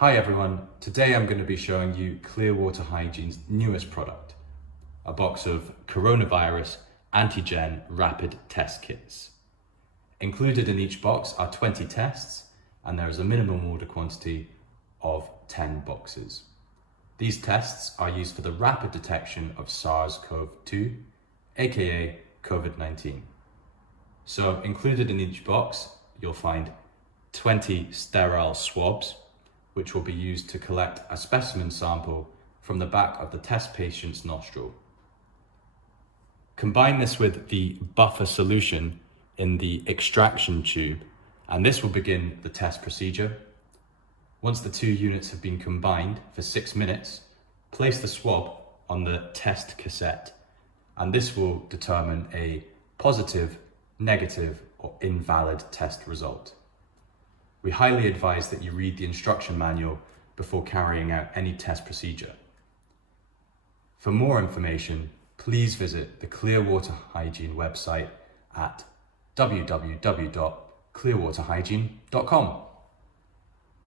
Hi everyone, today I'm going to be showing you Clearwater Hygiene's newest product, a box of coronavirus antigen rapid test kits. Included in each box are 20 tests and there is a minimum order quantity of 10 boxes. These tests are used for the rapid detection of SARS-CoV-2, aka COVID-19. So included in each box, you'll find 20 sterile swabs, which will be used to collect a specimen sample from the back of the test patient's nostril. Combine this with the buffer solution in the extraction tube, and this will begin the test procedure. Once the two units have been combined for 6 minutes, place the swab on the test cassette, and this will determine a positive, negative, or invalid test result. We highly advise that you read the instruction manual before carrying out any test procedure. For more information, please visit the Clearwater Hygiene website at www.clearwaterhygiene.com.